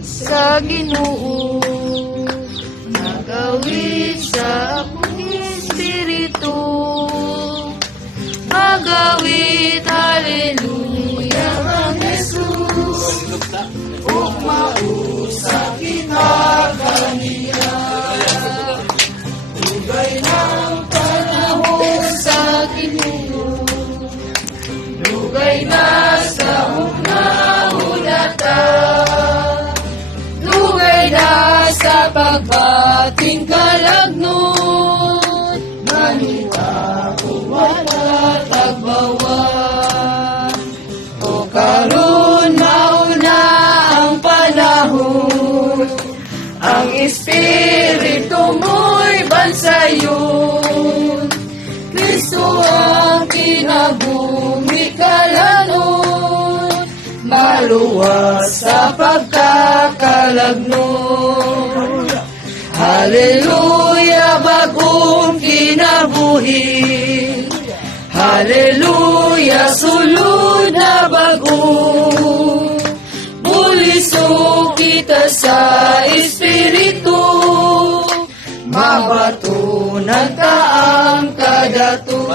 sa Ginoo, magawid sa akong espiritu, magawid, haleluya, ang Jesus, ug mausa kita kaniya. Ugay ng panahon sa Ginoo, dugay na sa una-unata, dugay na sa pagbating kalagnot, maniwa ko wala tagbawan. O karon mauna ang panahon, ang Espiritu mo'y bansayon, Kristo ang kinabumi kalanon, maluwas sa pagkakalagnon. Haleluya, bagong kinabuhi, haleluya, sulod na bagong, buliso kita sa Espiritu, mabatunan ka ang kadato.